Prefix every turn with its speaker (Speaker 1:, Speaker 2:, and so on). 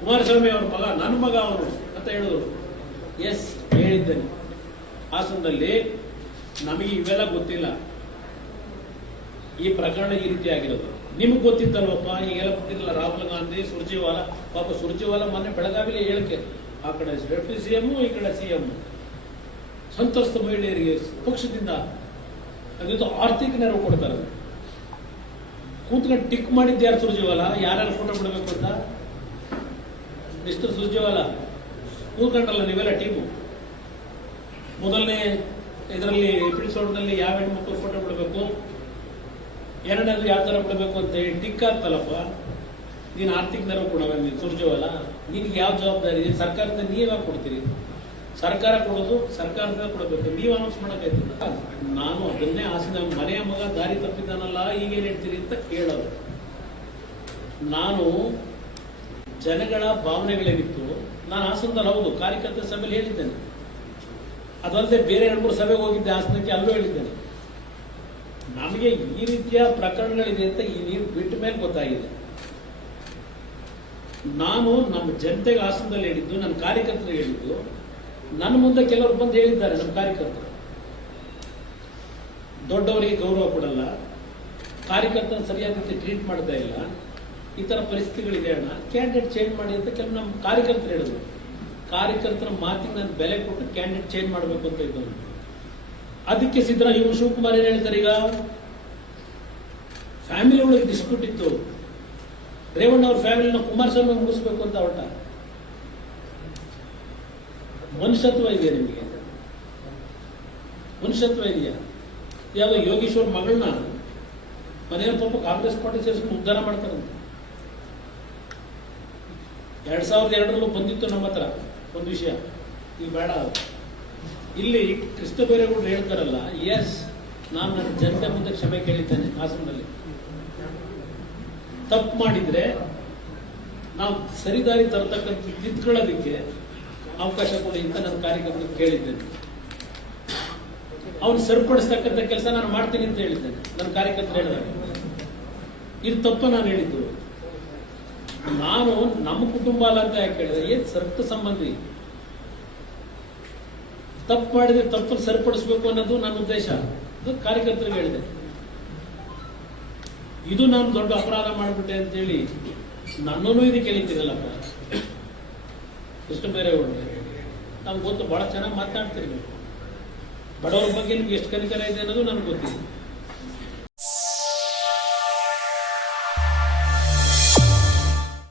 Speaker 1: ಕುಮಾರಸ್ವಾಮಿ ಅವ್ರ ಮಗ, ನನ್ನ ಮಗ ಅವನು ಅಂತ ಹೇಳಿದ್ರು. ಎಸ್ ಹೇಳಿದ್ದೇನೆ. ಹಾಸನದಲ್ಲಿ ನಮಗೆ ಇವೆಲ್ಲ ಗೊತ್ತಿಲ್ಲ. ಈ ಪ್ರಕರಣ ಈ ರೀತಿ ಆಗಿರೋದು. ನಿಮ್ಗೆ ಗೊತ್ತಿತ್ತಲ್ವಪ್ಪ? ಈಗೆಲ್ಲ ಗೊತ್ತಿಲ್ಲ ರಾಹುಲ್ ಗಾಂಧಿ, ಸುರ್ಜಿವಾಲ. ಪಾಪ ಸುರ್ಜಿವಾಲ ಮೊನ್ನೆ ಬೆಳಗಾವಿಲಿ ಹೇಳಿಕೆ. ಆ ಕಡೆ ಡೆಪ್ಟಿ ಸಿ ಎಂ ಈ ಕಡೆ ಸಿ ಎಂ ಸಂತ್ರಸ್ತ ಮಹಿಳೆಯರಿಗೆ ಪಕ್ಷದಿಂದ ಅದಿದು ಆರ್ಥಿಕ ನೆರವು ಕೊಡ್ತಾರೆ. ಕೂತ್ಕೊಂಡು ಟಿಕ್ ಮಾಡಿದ್ದು ಯಾರು ಸುರ್ಜಿವಾಲ? ಯಾರ್ಯಾರು ಫೋಟೋ ಬಿಡಬೇಕು ಅಂತ? ಮಿಸ್ಟರ್ ಸುರ್ಜೇವಾಲ ಕೂತ್ಕೊಂಡಲ್ಲ ನೀವೆಲ್ಲ ಟೀಮು ಮೊದಲನೇ ಇದರಲ್ಲಿ ಎಪಿಸೋಡ್ನಲ್ಲಿ ಯಾವ ಹೆಣ್ಮಕ್ಳು ಫೋಟೋ ಬಿಡಬೇಕು? ಎರಡನೇದು ಯಾವ ಥರ ಬಿಡಬೇಕು ಅಂತ ಹೇಳಿ ಟಿಕ್ ಆಗ್ತಲ್ಲಪ್ಪ ನೀನು ಆರ್ಥಿಕ ನೆರವು ಕೊಡವ ನೀನು ಸುರ್ಜೇವಾಲ. ನಿನಗೆ ಯಾವ ಜವಾಬ್ದಾರಿ? ಇದೆ ಸರ್ಕಾರದಿಂದ ನೀವೇ ಕೊಡ್ತೀರಿ? ಸರ್ಕಾರ ಕೊಡೋದು ಸರ್ಕಾರದಿಂದ ಕೊಡಬೇಕು. ನೀವು ಅನೌನ್ಸ್ ಮಾಡೋಕ್ಕಾಯ್ತದ? ನಾನು ಅದನ್ನೇ ಆಸೆ ನಮ್ಮ ಮನೆಯ ಮಗ ದಾರಿ ತಪ್ಪಿದ್ದಾನಲ್ಲ, ಈಗೇನು ಹೇಳ್ತೀರಿ ಅಂತ ಕೇಳೋದು. ನಾನು ಜನಗಳ ಭಾವನೆಗಳೇನಿತ್ತು, ನಾನು ಹಾಸನದಲ್ಲಿ ಹೌದು, ಕಾರ್ಯಕರ್ತರ ಸಭೆಯಲ್ಲಿ ಹೇಳಿದ್ದೇನೆ. ಅದಲ್ಲದೆ ಬೇರೆ ಎರಡು ಮೂರು ಸಭೆಗೆ ಹೋಗಿದ್ದೆ, ಹಾಸನಕ್ಕೆ ಅಲ್ಲೂ ಹೇಳಿದ್ದೇನೆ. ನಮಗೆ ಈ ರೀತಿಯ ಪ್ರಕರಣಗಳಿದೆ ಅಂತ ಈ ನೀರು ಬಿಟ್ಟ ಮೇಲೆ ಗೊತ್ತಾಗಿದೆ. ನಾನು ನಮ್ಮ ಜನತೆಗೆ ಹಾಸನದಲ್ಲಿ ಹೇಳಿದ್ದು, ನನ್ನ ಕಾರ್ಯಕರ್ತರಿಗೆ ಹೇಳಿದ್ದು, ನನ್ನ ಮುಂದೆ ಕೆಲವರು ಬಂದು ಹೇಳಿದ್ದಾರೆ, ನಮ್ಮ ಕಾರ್ಯಕರ್ತರು. ದೊಡ್ಡವರಿಗೆ ಗೌರವ ಕೊಡಲ್ಲ ಕಾರ್ಯಕರ್ತನ ಸರಿಯಾದ ರೀತಿ ಟ್ರೀಟ್ ಮಾಡ್ತಾ ಇಲ್ಲ. ಈ ಥರ ಪರಿಸ್ಥಿತಿಗಳಿದೆ ಅಣ್ಣ. ಕ್ಯಾಂಡಿಡೇಟ್ ಚೇಂಜ್ ಮಾಡಿ ಅಂತ ಕೆಲವು ನಮ್ಮ ಕಾರ್ಯಕರ್ತರು ಹೇಳಿದ್ರು. ಕಾರ್ಯಕರ್ತರ ಮಾತಿಗೆ ನಾನು ಬೆಲೆ ಕೊಟ್ಟು ಕ್ಯಾಂಡಿಡೇಟ್ ಚೇಂಜ್ ಮಾಡಬೇಕು ಅಂತ ಇದ್ದವನು ಅದಕ್ಕೆ ಸಿದ್ದರಾಮಯ್ಯ, ಇವರು ಶಿವಕುಮಾರ್ ಏನು ಹೇಳ್ತಾರೆ ಈಗ? ಫ್ಯಾಮಿಲಿ ಒಳಗೆ ಡಿಸ್ಪ್ಯೂಟ್ ಇತ್ತು. ರೇವಣ್ಣ ಅವ್ರ ಫ್ಯಾಮಿಲಿನ ಕುಮಾರಸ್ವಾಮಿ ಮುಗಿಸ್ಬೇಕು ಅಂತ ಹೊರಟ ಮನುಷ್ಯತ್ವ ಇದೆಯಾ ನಿಮಗೆ? ಮನುಷ್ಯತ್ವ ಇದೆಯಾ? ಯಾವ ಯೋಗೀಶ್ವರ್ ಮಗಳನ್ನ ಮನೆಯ ಪಾಪ ಕಾಂಗ್ರೆಸ್ ಪಾರ್ಟಿ ಸೇರಿಸ್ಕೊಂಡು ಉದ್ಧಾರ ಮಾಡ್ತಾರಂತೆ. ಎರಡ್ ಸಾವಿರದ ಎರಡರಲ್ಲೂ ಬಂದಿತ್ತು ನಮ್ಮ ಹತ್ರ ಒಂದು ವಿಷಯ. ಇದು ಬೇಡ. ಇಲ್ಲಿ ಕೃಷ್ಣ ಬೈರೇಗೌಡರು ಹೇಳ್ತಾರಲ್ಲ ಎಸ್ ನಾನು ನನ್ನ ಜನತೆ ಮುಂದೆ ಕ್ಷಮೆ ಕೇಳಿದ್ದೇನೆ ಹಾಸನದಲ್ಲಿ. ತಪ್ಪು ಮಾಡಿದ್ರೆ ನಾವು ಸರಿದಾರಿ ತರತಕ್ಕಂಥ ತಿದ್ಕೊಳ್ಳೋದಕ್ಕೆ ಅವಕಾಶ ಕೊಡಿ ಅಂತ ನನ್ನ ಕಾರ್ಯಕ್ರಮಕ್ಕೆ ಕೇಳಿದ್ದೇನೆ. ಅವನು ಸರಿಪಡಿಸ್ತಕ್ಕಂಥ ಕೆಲಸ ನಾನು ಮಾಡ್ತೀನಿ ಅಂತ ಹೇಳಿದ್ದೇನೆ. ನನ್ನ ಕಾರ್ಯಕರ್ತರು ಹೇಳಿದಾಗ ಇದು ತಪ್ಪು ನಾನು ಹೇಳಿದ್ದು. ನಾನು ನಮ್ಮ ಕುಟುಂಬ ಅಲ್ಲ ಅಂತ ಯಾಕೆ ಹೇಳಿದ್ರೆ ಏನ್ ಸಂಬಂಧಿ ತಪ್ಪು ಮಾಡಿದ್ರೆ ತಪ್ಪು ಸರಿಪಡಿಸ್ಬೇಕು ಅನ್ನೋದು ನನ್ನ ಉದ್ದೇಶ. ಅದು ಕಾರ್ಯಕರ್ತರಿಗೆ ಹೇಳಿದೆ. ಇದು ನಾನು ದೊಡ್ಡ ಅಪರಾಧ ಮಾಡಿಬಿಟ್ಟೆ ಅಂತೇಳಿ ನನ್ನನ್ನು ಇದಕ್ಕೆ ಕೇಳಿದ್ದೀರಲ್ಲಪ್ಪ. ಎಷ್ಟು ಬೇರೆ ಒಳ್ಳೆ ನಮ್ಗೆ ಗೊತ್ತು, ಬಹಳ ಚೆನ್ನಾಗಿ ಮಾತಾಡ್ತಿರ್ಬೇಕು. ಬಡವರ ಬಗ್ಗೆ ನಿಮ್ಗೆ ಎಷ್ಟು ಕನಿಕರ ಇದೆ ಅನ್ನೋದು ನನಗೆ ಗೊತ್ತಿದೆ